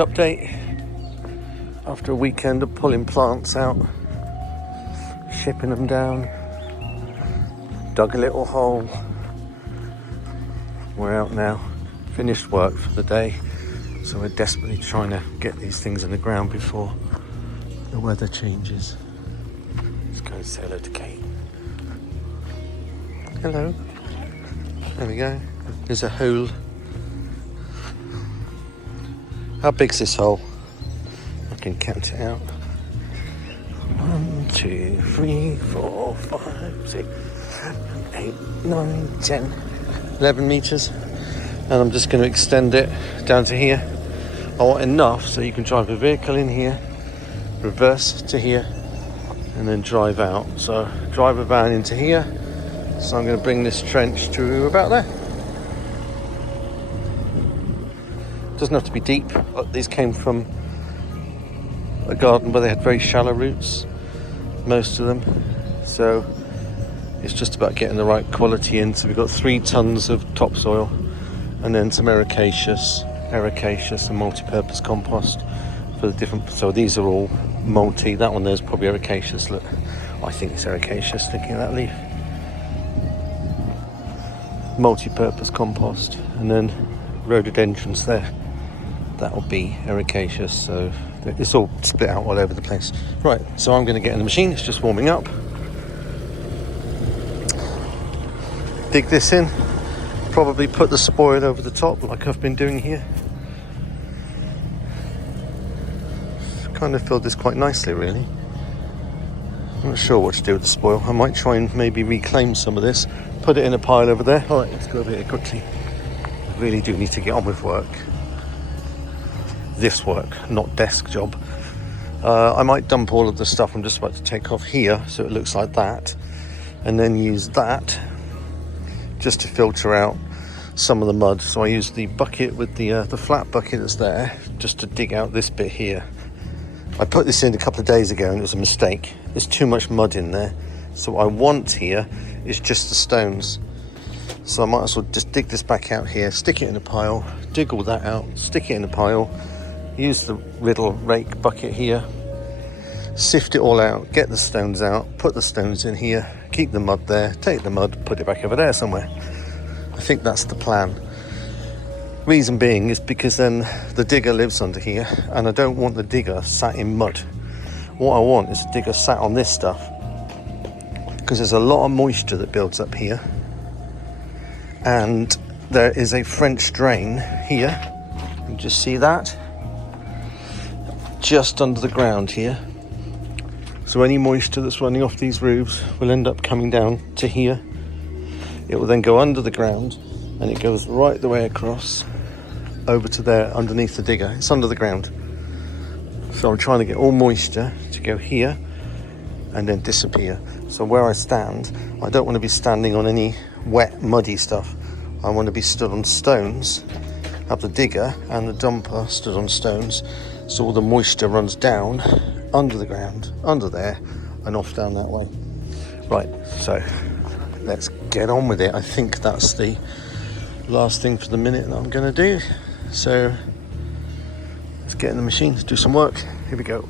update. After a weekend of pulling plants out, shipping them down, dug a little hole. We're out now, finished work for the day, so we're desperately trying to get these things in the ground before the weather changes. Let's go and say hello to Kate. Hello. There we go. There's a hole. How big's this hole? I can count it out. 1, 2, 3, 4, 5, 6, 7, 8, 9, 10, 11 meters. And I'm just going to extend it down to here. I want enough so you can drive a vehicle in here, reverse to here, and then drive out. So drive a van into here. So I'm going to bring this trench to about there. Doesn't have to be deep. These came from a garden where they had very shallow roots, most of them. So it's just about getting the right quality in. So we've got 3 tons of topsoil and then some ericaceous and multi-purpose compost for the different. So these are all multi. That one there's probably ericaceous. Look, I think it's ericaceous looking at that leaf. Multi-purpose compost, and then rhododendrons there. That'll be ericaceous, so it's all split out all over the place. Right, so I'm going to get in the machine. It's just warming up. Dig this in. Probably put the spoil over the top like I've been doing here. Kind of filled this quite nicely, really. I'm not sure what to do with the spoil. I might try and maybe reclaim some of this, put it in a pile over there. All right, let's go over here quickly. I really do need to get on with work. This work, not desk job. I might dump all of the stuff I'm just about to take off here so it looks like that, and then use that just to filter out some of the mud. So I use the bucket with the flat bucket that's there just to dig out this bit here. I put this in a couple of days ago and it was a mistake. There's too much mud in there. So what I want here is just the stones. So I might as well just dig this back out here, stick it in a pile, dig all that out, stick it in a pile, use the riddle rake bucket here, sift it all out, get the stones out, put the stones in here, keep the mud there, take the mud, put it back over there somewhere. I think that's the plan. Reason being is because then the digger lives under here and I don't want the digger sat in mud. What I want is a digger sat on this stuff, because there's a lot of moisture that builds up here, and there is a French drain here. You just see that just under the ground here, so any moisture that's running off these roofs will end up coming down to here. It will then go under the ground and it goes right the way across over to there underneath the digger. It's under the ground, so I'm trying to get all moisture to go here and then disappear. So where I stand, I don't want to be standing on any wet muddy stuff. I want to be stood on stones, have the digger and the dumper stood on stones, so all the moisture runs down under the ground, under there, and off down that way. Right, so let's get on with it. I think that's the last thing for the minute that I'm going to do. So let's get in the machine, do some work. Here we go.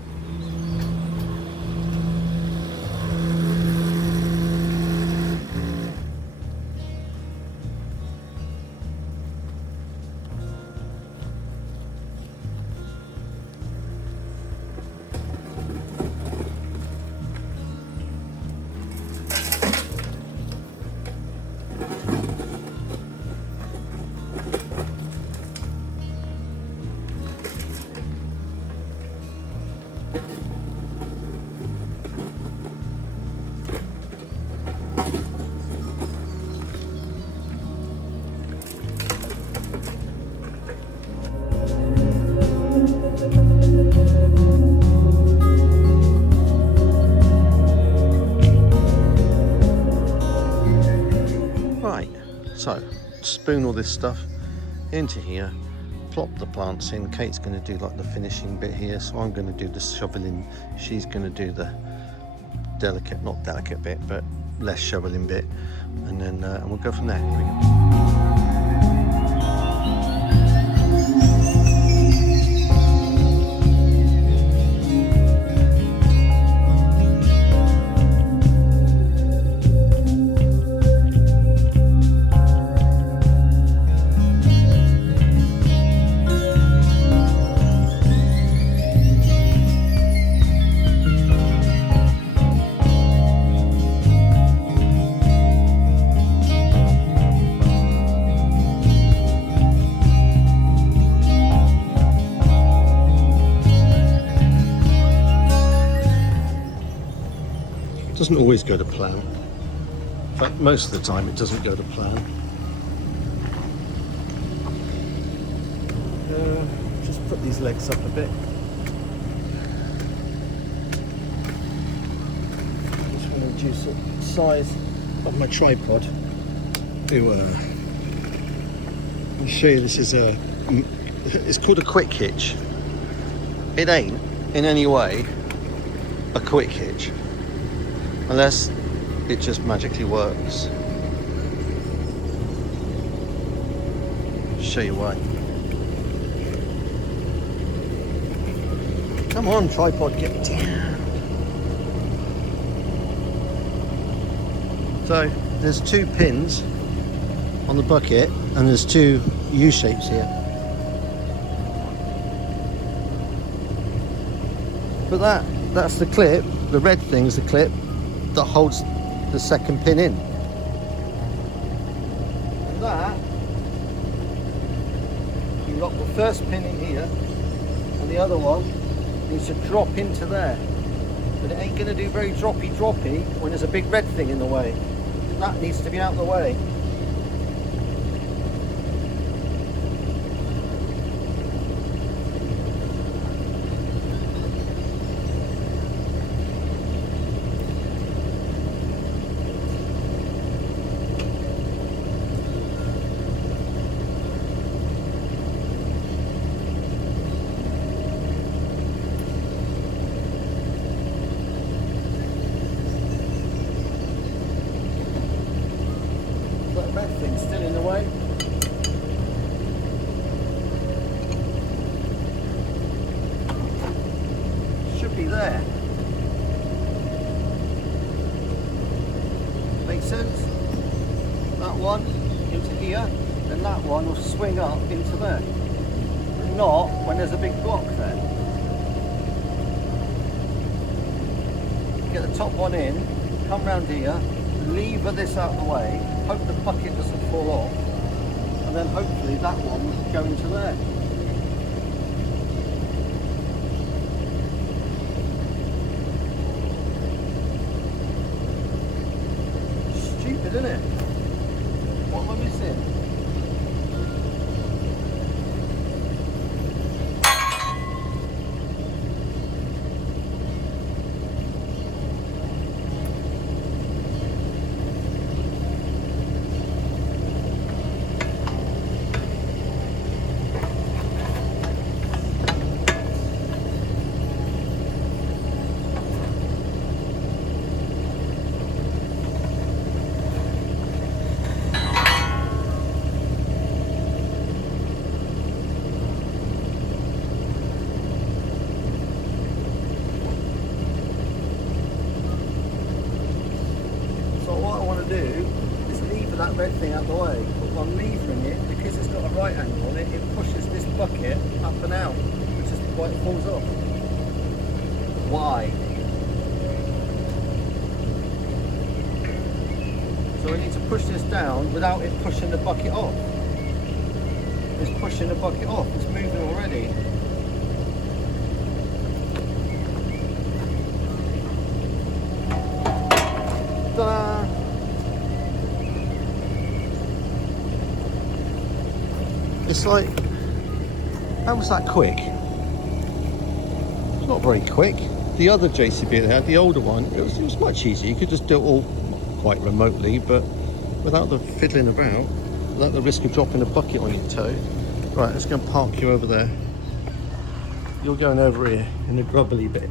So, spoon all this stuff into here, plop the plants in. Kate's going to do like the finishing bit here, so I'm going to do the shoveling. She's going to do the not delicate bit, but less shoveling bit, and then and we'll go from there. Here we go. Doesn't always go to plan. In fact, most of the time it doesn't go to plan. Just put these legs up a bit. Just want to reduce the size of my tripod. Let me show you, this is it's called a quick hitch. It ain't in any way a quick hitch, unless it just magically works. Show you why. Come on, tripod, get down. So there's 2 pins on the bucket and there's 2 U-shapes here. But that's the clip, the red thing's the clip that holds the second pin in. And that, you lock the first pin in here and the other one needs to drop into there. But it ain't going to do very droppy when there's a big red thing in the way. That needs to be out of the way. That red thing's still in the way. Should be there. Makes sense? That one into here, then that one will swing up into there. But not when there's a big block there. Get the top one in, come round here, lever this out of the way, hope the bucket doesn't fall off, and then hopefully that one will go into there. Stupid, isn't it? What am I missing? That red thing out the way, but while levering it, because it's got a right angle on it, it pushes this bucket up and out, which is why it falls off. Why? So we need to push this down without it pushing the bucket off. It's pushing the bucket off, it's moving already. Ta-da! It's like, how was that quick? It's not very quick. The other JCB they had, the older one, it was much easier. You could just do it all quite remotely, but without the fiddling about, without the risk of dropping a bucket on your toe. Right, let's go and park you over there. You're going over here in the grubbly bit.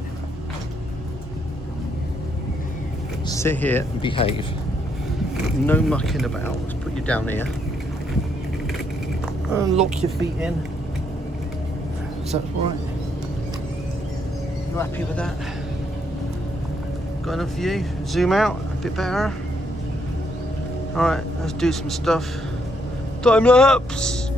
Sit here and behave. No mucking about. Let's put you down here. And lock your feet in. Is that all right? You happy with that? Got enough view? Zoom out a bit better. All right, let's do some stuff. Time lapse.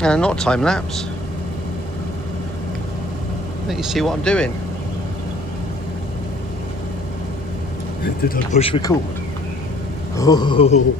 Not time lapse. Let you see what I'm doing. Did I push record? Oh.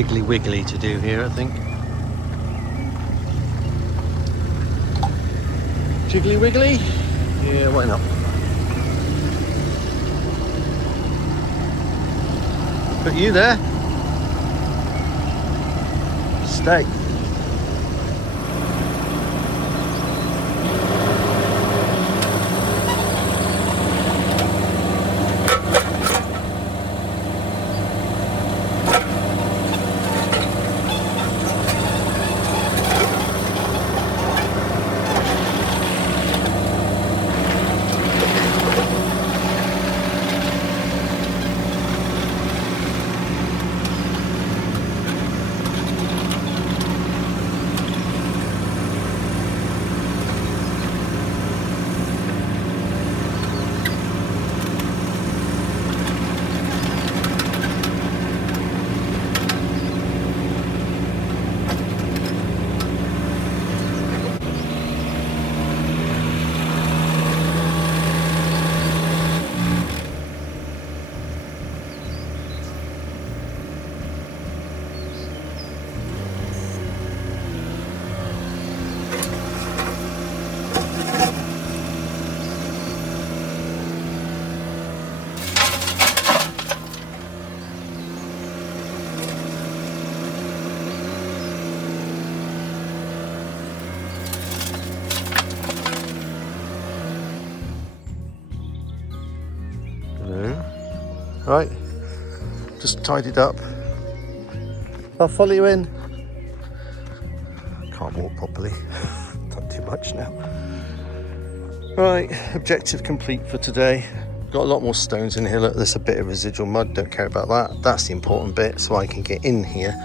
jiggly wiggly to do here, I think. Jiggly wiggly? Yeah, why not? Put you there. Stay. Right, just tidied up. I'll follow you in. Can't walk properly. Done too much now. Right, objective complete for today. Got a lot more stones in here. Look, there's a bit of residual mud. Don't care about that. That's the important bit, so I can get in here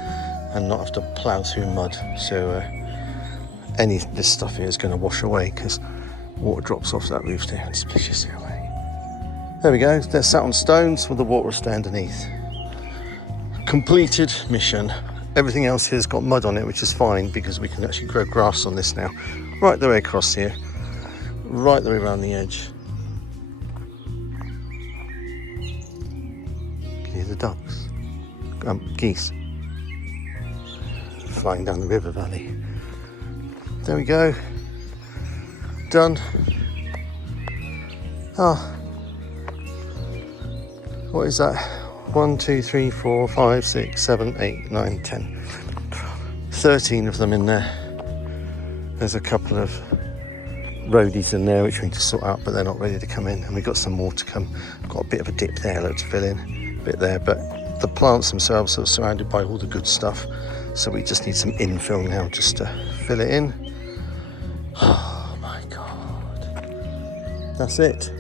and not have to plough through mud. So any of this stuff here is going to wash away because water drops off that roof there and splashes it away. There we go, they're sat on stones with the water stay underneath. Completed mission. Everything else here's got mud on it, which is fine because we can actually grow grass on this now. Right the way across here, right the way around the edge. Can you hear the ducks? Geese. Flying down the river valley. There we go. Done. Ah. What is that? 1, 2, 3, 4, 5, 6, 7, 8, 9, 10. 13 of them in there. There's a couple of roadies in there which we need to sort out, but they're not ready to come in. And we've got some more to come. Got a bit of a dip there, look, to fill in. A bit there, but the plants themselves are surrounded by all the good stuff. So we just need some infill now just to fill it in. Oh my God. That's it.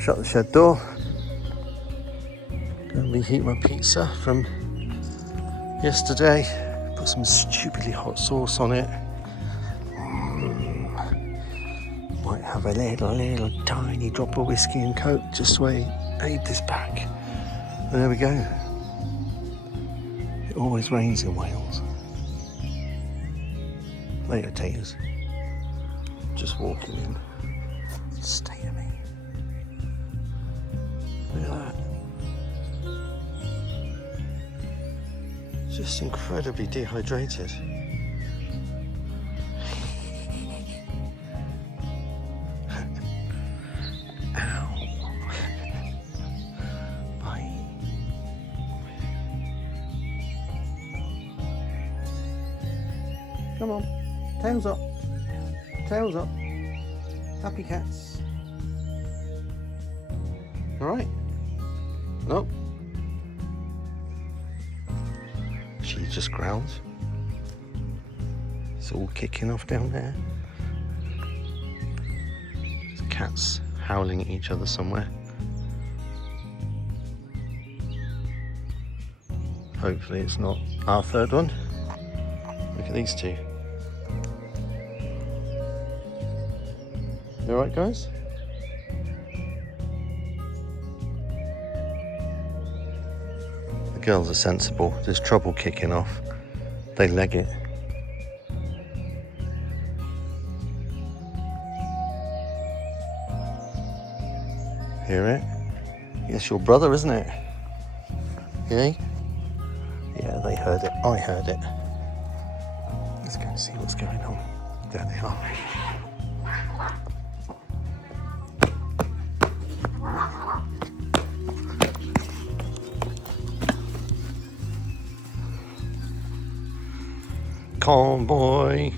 Shut the shed door. Go and reheat my pizza from yesterday. Put some stupidly hot sauce on it. Might have a little tiny drop of whiskey and coke just to aid this pack. And there we go. It always rains in Wales. Later, taters. Just walking in. Stay with me. Look at that. Just incredibly dehydrated. Ow. Bye. Come on. Tails up. Tails up. Happy cats. Alright. Nope. She just growls. It's all kicking off down there. There's cats howling at each other somewhere. Hopefully it's not our third one. Look at these two. You alright, guys? The girls are sensible. There's trouble kicking off. They leg it. Hear it? It's your brother, isn't it? Yay? Yeah, they heard it. I heard it. Let's go and see what's going on. There they are. Convoy.